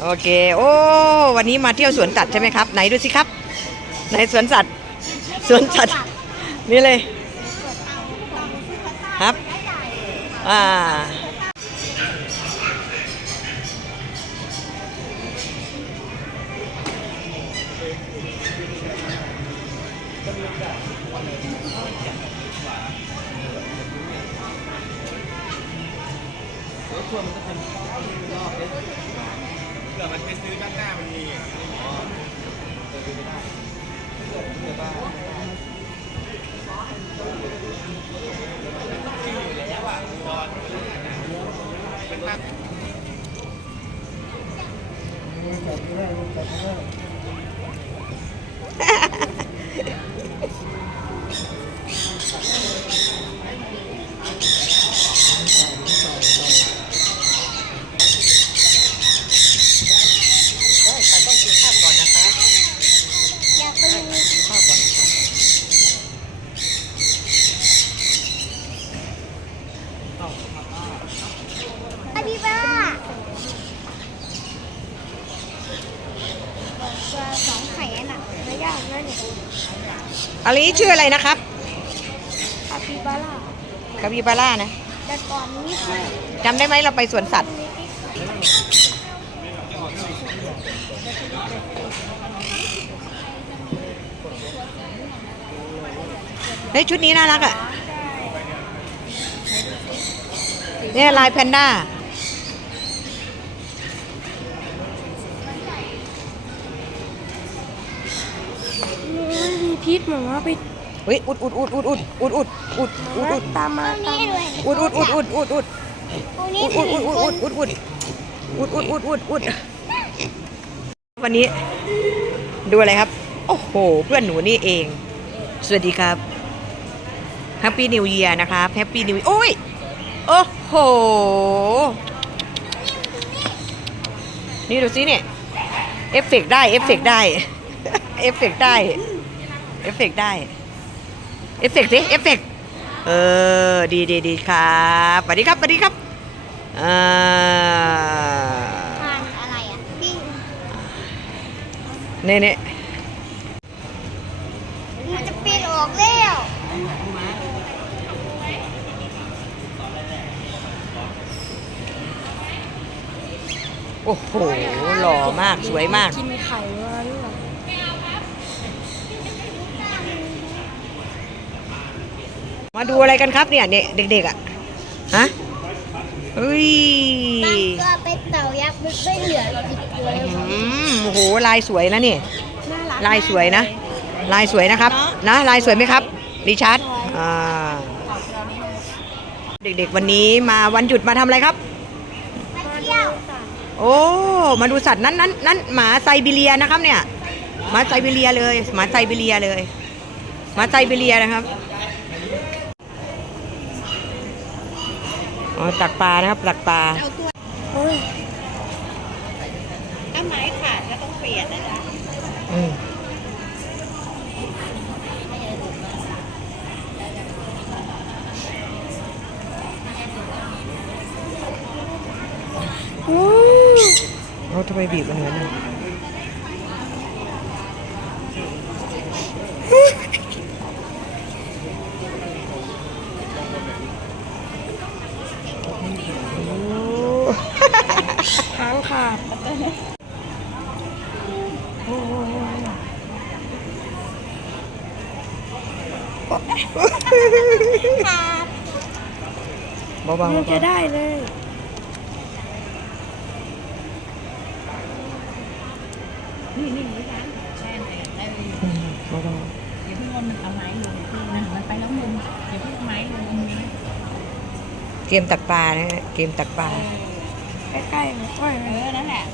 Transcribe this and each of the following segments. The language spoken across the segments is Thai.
โอเค โอ้ วันนี้มาเที่ยวสวนสัตว์ใช่ไหมครับ ไหนดูสิครับ ไหนสวนสัตว์ สวนสัตว์ นี่เลย ครับ อ่าเผื่อมันไปซื้อด้านหน้ามันมีอ๋อเดินไม่ได้เที่อยู่แล้วอะบอเป็นตั้ง อันนี้ชื่ออะไรนะครับอาบิบาร่าคาบิบาร่านะแต่ก่อนนี้คือจำได้ไหมเราไปสวนสัตว์ เฮ้ยชุดนี้น่ารักอะเนี่ยลายแพนด้า มันมี พิษเหมือนว่าไปเฮ้ยอุดอุดอุดอุดอุดอุดอุดอุดอุดอุดตามมาตามมาอุดอุดอุดอุดอุดอุดตรงนี้อุดอุดอุดอุดอุดอุดอุดอุดอุดอุดอุดวันนี้ดูอะไรครับ โอ้โห เพื่อนหนูนี่เอง สวัสดีครับแฮปปี้นิว e ย r นะครับแฮปปี้นิวโอ้ยโอ้โห นี่ดูสิเนี่ย เอฟเฟกต์ได้ เอฟเฟกต์ได้ เอฟเฟกต์ได้ เอฟเฟกต์ได้ เอฟเฟกต์สิ เอฟเฟกต์เออ ดีดีดีครับสวัสดีครับสวัสดีครับอ่าทานอะไรอะปิ้งเนี่ยเนี่ยมันจะปีนออกแล้วโอ้โห หล่อมาก สวยมาก กินไข่ มาด้วยมาดูอะไรกันครับเนี่ยเนี่ยเด็กๆอะฮะเฮ้ยก็เป็นเต่ายักษ์ไม่เหลือติดเลยอืมโอ้โหลายสวยนะนี่น่ารักลายสวยนะ ลายสวยนะครับ นะลายสวยไหมครับดิชัดอ่าเด็กๆวันนี้มาวันหยุดมาทำอะไรครับมาเที่ยวโอ้มาดูสัตว์นั้นนั้นนั้นหมาไซบีเรียนะครับเนี่ยหมาไซบีเรียเลยหมาไซบีเรียเลยหมาไซบีเรียนะครับ อ๋อตักปลานะครับตักปลาโอ้ยถ้าไม้ขาดก็ต้องเปลี่ยนนะจ๊ะอืมโอ้เอาทำไมบีบมันเหมือนกันโอ้ ค้างขาด เบาๆเบามันจะได้เลย นี่นี่นี่นะแช่ไหนได้เลยๆอืมเบาอย่าเพิ่งเอามันเอาไม้ลงคือนะมันไปแล้วมุมอย่าเพิ่งเอาไม้ลงมุมนี้ๆเกมตักปลานะฮะเกมตักปลา ใกล้ๆมันค่อยเออนั่นแหละ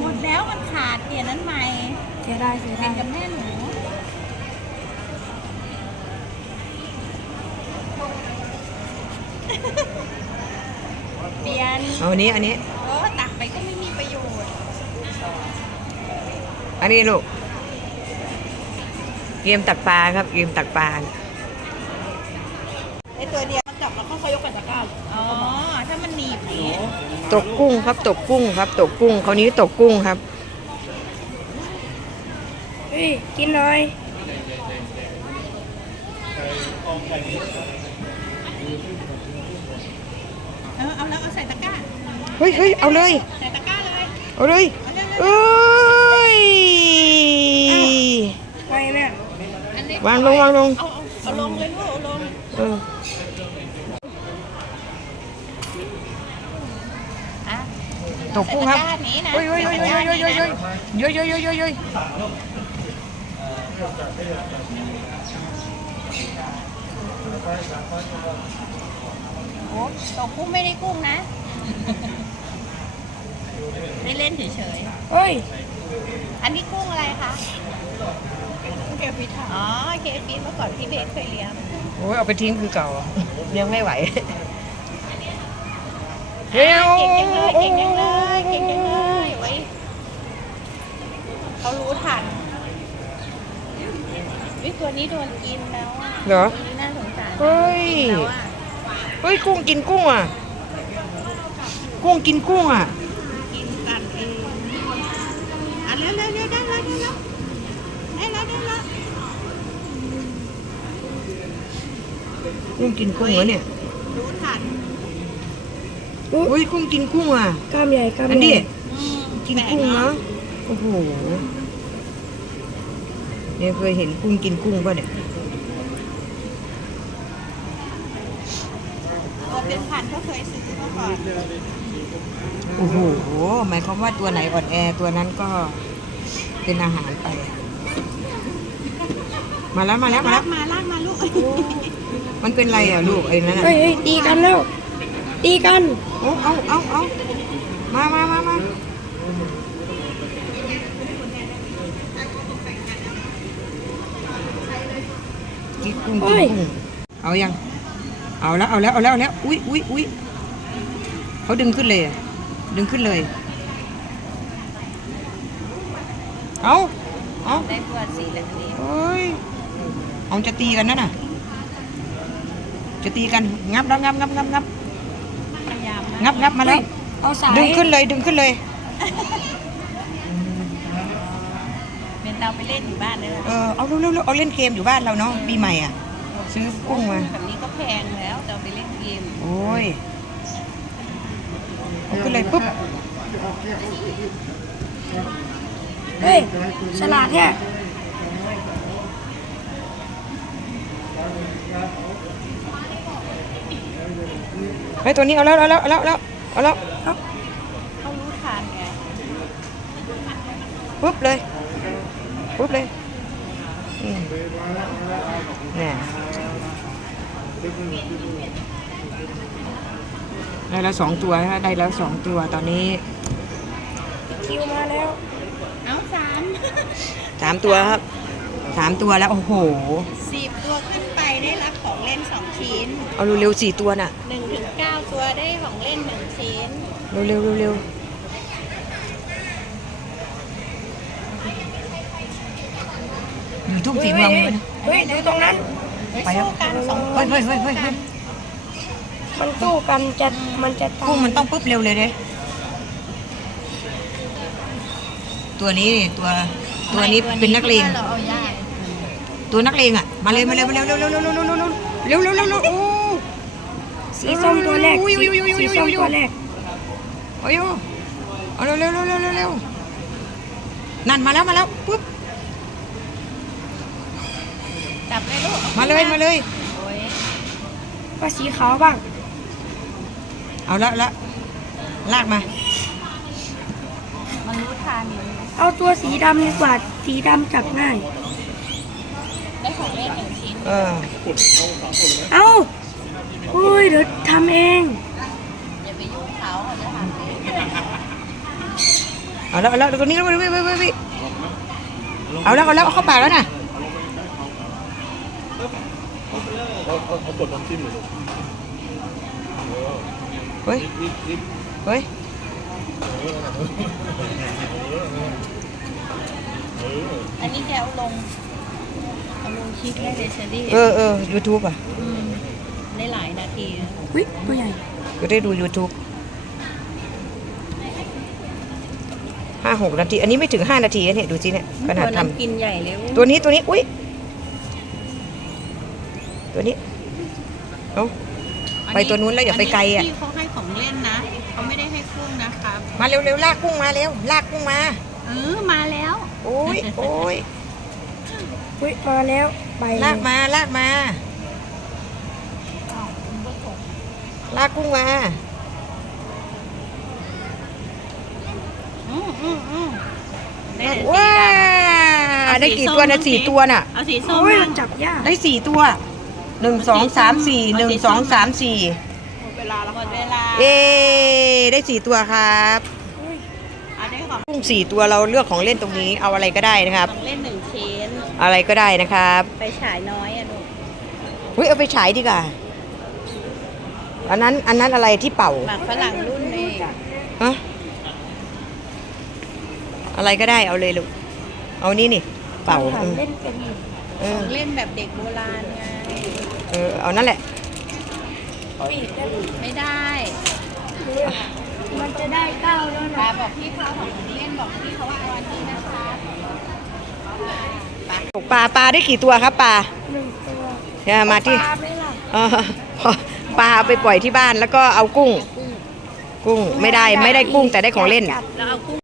หมดแล้วมันขาดเปลี่ยนนั้นใหม่เสียดายเสียเป็ดานยกับแม่หนูเปลี่ยนเอาอันนี้อันนี้ โอ้ตักไปก็ไม่มีประโยชน์อันนี้ลูกเกมตักปลาครับเกมตักปลาไอตัวเดียวมันจับแล้วก็เขายกไปตะกร้าอ๋อ ถ้ามันหนีบอย่างนี้ตกกุ้งครับ ตกกุ้งครับ ตกกุ้งคราวนี้ตกกุ้งครับเฮ้ยกินหน่อยเออเอาแล้วเอาใส่ตะกร้าเฮ้ยเฮ้ยเอาเลยใส่ตะกร้าเลยเอาเลยเอาเร็วเอ้ย ไปแม่ๆอันนี้วางลงวางลงเอาเอาเอาลงเลยลูกเอาลงเอออะตกกุ้งครับใส่ตะกร้านี้นะเฮ้ยเฮ้ยเฮ้ยเฮ้ยเฮ้ยเฮ้ยเฮ้ยเฮ้ยเฮ้ยเฮ้ยเฮ้ยเฮ้ยโอ้ตกกุ้งไม่ได้กุ้งนะ ได้เล่นเฉยเฮ้ย ๆ อันนี้กุ้งอะไรคะกุ้งเคฟิตอ๋อเคฟิตเมื่อก่อนพี่เบสเคยเลี้ยง โอ้ยเอาไปทิ้งคือเก่ายังไม่ไหวเฮ้ยเก่งจังเลยเก่งจังเลยเก่งจังเลยไว้ยเขารู้ทันวิตัวนี้โดนกินแล้วอะเหรอ ตัวนี้น่าสงสารเฮ้ย กินแล้วอะเฮ้ยกุ้งกินกุ้งอะ กุ้งกินกุ้งอะ กินกันเองอะเร็วเร็วเร็วได้แล้วได้แล้วได้แล้วได้แล้ว กุ้งกินกุ้งเหรอเนี่ยรู้ทันเฮ้ยกุ้งกินกุ้งอะกล้ามใหญ่กล้ามอันใหนี้ญ่กินกุ้งเนะโอ้โหเนี่ยเคยเห็นกุ้งกินกุ้งป่ะเนี่ยตัวเป็นพันก็เคยซื้อมาก่อนโอ้โหหมายความว่าตัวไหนอ่อนแอตัวนั้นก็เป็นอาหารไปมาแล้วมาแล้วมาลาแล้วกมาลากมาลูก มันเป็นไรอะลูกไอ้นั่นอะเฮ้ยเฮ้ยตีกันแล้วตีกันเอาเอาเอาเอามามามามากินกุ้งกินกุ้งเอายัง เอาแล้วเอาแล้วเอาแล้วเอาแล้วอุ้ยอุ้ยอุ้ยเขาดึงขึ้นเลยอะดึงขึ้นเลย เอาเอาได้ตัวสีเหลืองนี้เอ้ยเอาจะตีกันนั่นน่ะ จะตีกันงับแล้วงับงับงับงับพยายามนะงับงับมาแล้วเอาสายดึงขึ้นเลยดึงขึ้นเลย เป็นเราไปเล่นอยู่บ้านเลยเออเอาเร็วๆเอาเล่นเกมอยู่บ้านเราเนาะปีใหม่อะ ซื้อกุ้งมาแบบนี้ก็แพงแล้วจะเอาไปเล่นเกมโอ้ยเอาขึ้นเลยปุ๊บเฮ้ยฉลาดแท้ เฮ้ยตัวนี้เอาแล้วเอาแล้วเอาแล้วเอาแล้วเอาแล้วเขารู้ทันไงปุ๊บเลยปุ๊บเลยอืมเนี่ยได้แล้วสองตัวนะคะได้แล้วสองตัวตอนนี้คิวมาแล้วเอาสามสามตัวครับสามตัวแล้ว โอ้โหสิบตัวขึ้นไปได้รับของเล่นสองชิ้น เอาเร็วๆสี่ตัวน่ะหนึ่งถึงเก้า ตัวได้ของเล่นหนึ่งชิ้น เร็วๆเร็วๆอยู่ทุ่งสีเมืองเลยนะเฮ้ยดูตรงนั้นไปไปแล้วสู้กันสองคเฮ้ยนเฮ้ยเฮ้ยเฮ้ยเฮ้ยมันสู้กันจะมันจะตายกุ้งมันต้องปุ๊บเร็วเลยเด้ตัวนี้ตัวตัวนี้เป็นนักเลง เราเอายาก ตัวนักเลงอะ มาเลยมาเลยมาเร็วเร็วเร็วเร็วเร็วเร็วเร็วเร็วเร็วเร็วเร็วเร็วโอ้ สีส้มตัวแรกอุ้ยอุ้ยอุ้ยอุ้ยสีอุ้ยส้มอุ้ยตัวแรกโอ้ยเอาเร็วเร็วเร็วเร็วเร็วเร็วนั่นมาแล้วมาแล้วปุ๊บจับเลยลูกมาเลยมาเลยโอ้ยก็สีขาวบ้าง เอาละละลากมามันรู้ทันเอาตัวสีดำดีกว่าสีดำจับง่ายได้ของเล่นหนึ่งชิ้นเออเอา โอ้ยเดี๋ยวทำเอง อย่าไปยุ่งเขาเขาจะทำเองเอาแล้วเอาแล้วตัวนี้แล้ววิววิววิวเอาแล้วเอาแล้วเอาเข้าปากแล้วน่ะเขากดน้ำจิ้มเลยลูกเฮ้ยเฮ้ยอันนี้แกเอาลงเอาลงคลิปได้เลยเชอรี่เออเออ YouTube อะม ได้หลายนาทีนะวิตัวใหญ่ก็ได้ดู YouTube ห้าหกนาที อันนี้ไม่ถึงห้านาทีนะเนี่ยดูสิเนี่ยขนาดตัวทนั้นกินใหญ่เลยำตัวนี้ตัวนี้ อุ้ยตัวนี้เอ้าไปตัวนู้นแล้วอย่าไปไกลอะที่เขาให้ของเล่นนะเขาไม่ได้ให้กุ้งนะครับมาเร็วๆลากกุ้งมาเร็วลากกุ้งมาเออมาแล้วโอ้ยโอ้ยอุ้ยมาแล้วไปลากมาลากมา ลากกุ้งมาอืมอืมอืมได้แต่สีว้าดำได้กี่ตัวนะสี่ตัวน่ะ เอาสีส้มอุ้ยมามันจับยากได้สี่ตัวหนึ่งสองสามสี่หนึ่งสองสามสี่หมดเวลาแล้วหมดเวลาเอ๊ได้สี่ตัวครับเอาได้ของกุ้งสี่ตัวเราเลือกของเล่นตรงนี้เอาอะไรก็ได้นะครับ ของเล่นหนึ่งชิ้นอะไรก็ได้นะครับ ไปฉายน้อยอะลูกเฮ้ยเอาไปฉายดีกว่า อันนั้นอันนั้นอะไรที่เป่าหมากฝรั่งรุ่นนี้ฮะอะไรก็ได้เอาเลยลูก เอานี่นี่ เป่าเออเล่นเป็นเอขอองเล่นแบบเด็กโบราณไงเออเอานั่นแหละ ปีกได้ไม่ได้ มันจะได้เก้าแล้วปานะบอกพี่เขาของเล่นบอกพี่เขาว่าเอาอันนี้นะคะปลาปลาได้กี่ตัวครับปลาหนึ่งตัว เนี่ยมาที่ปลาไม่หลับเออ ปลาเอาไปปล่อยที่บ้านแล้วก็เอากุ้ง กุ้งไม่ได้ไม่ได้กุ้งแต่ได้ของเล่นจับแล้วเอากุ้ง